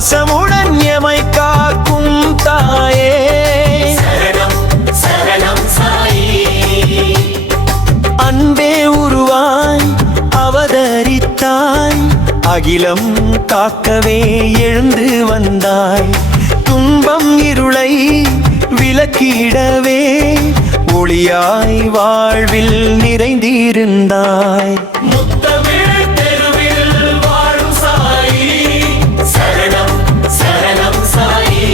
பாசமுடன் எமை காக்கும் தாயே சரணம் சரணம் சாயி. அன்பே உருவாய் அவதரித்தாய், அகிலம் காக்கவே எழுந்து வந்தாய். துன்பம் இருளை விலக்கிடவே ஒளியாய் வாழ்வில் நிறைந்திருந்தாய். முத்தமிழ் தெருவில் வாழும் சாயி. சரணம் சரணம் சாயி.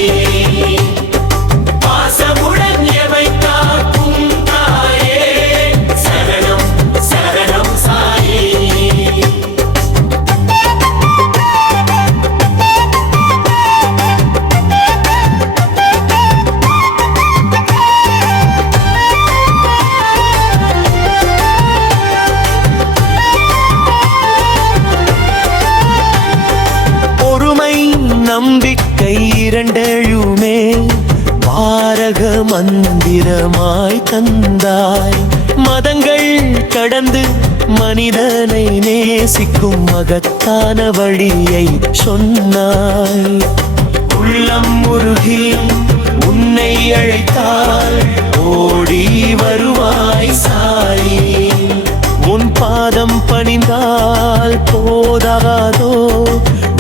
பாசமுடன் எமை காக்கும் தாயே சரணம் சரணம் சாயி. நம்பிக்கை இரண்டெழுமே பாரக மந்திரமாய் தந்தாய். மதங்கள் கடந்து மனிதனை நேசிக்கும் மகத்தான வழியை சொன்னாய். உள்ளம் உருகி உன்னை அழைத்தால் ஓடி வருவாய் சாயி. உன் பாதம் பணிந்தால் போதாதோ,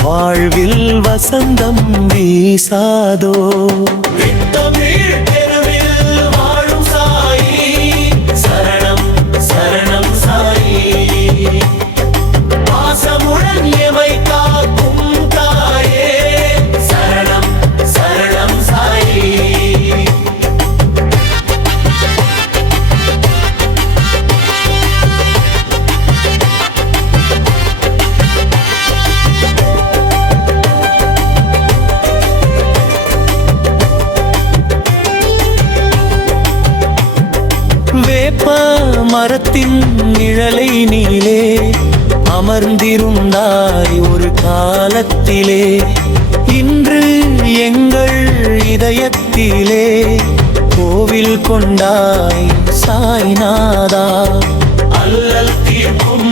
வாழ்வில் வசந்தம் வீசாதோ. தமிழ் தெருவில் வாழும் சாயி. சரணம் சரணம் சாயி. பாசமுடன் எமை காக்கும் தாயே சரணம் சரணம் சாயி. வேப்ப மரத்தின் நிழலை நீலே அமர்ந்திருந்தாய் ஒரு காலத்திலே. இன்று எங்கள் இதயத்திலே கோவில் கொண்டாய் சாய்நாதா. அல்லல் தீர்க்கும்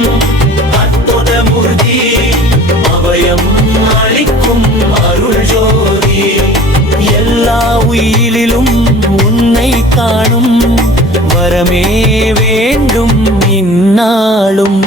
அற்புத மூர்த்தி, அபயம் அளிக்கும் அருள் ஜோதி. எல்லா உயிரிலும் உன்னை காணும் வரமே வேண்டும் இந்நாளும்.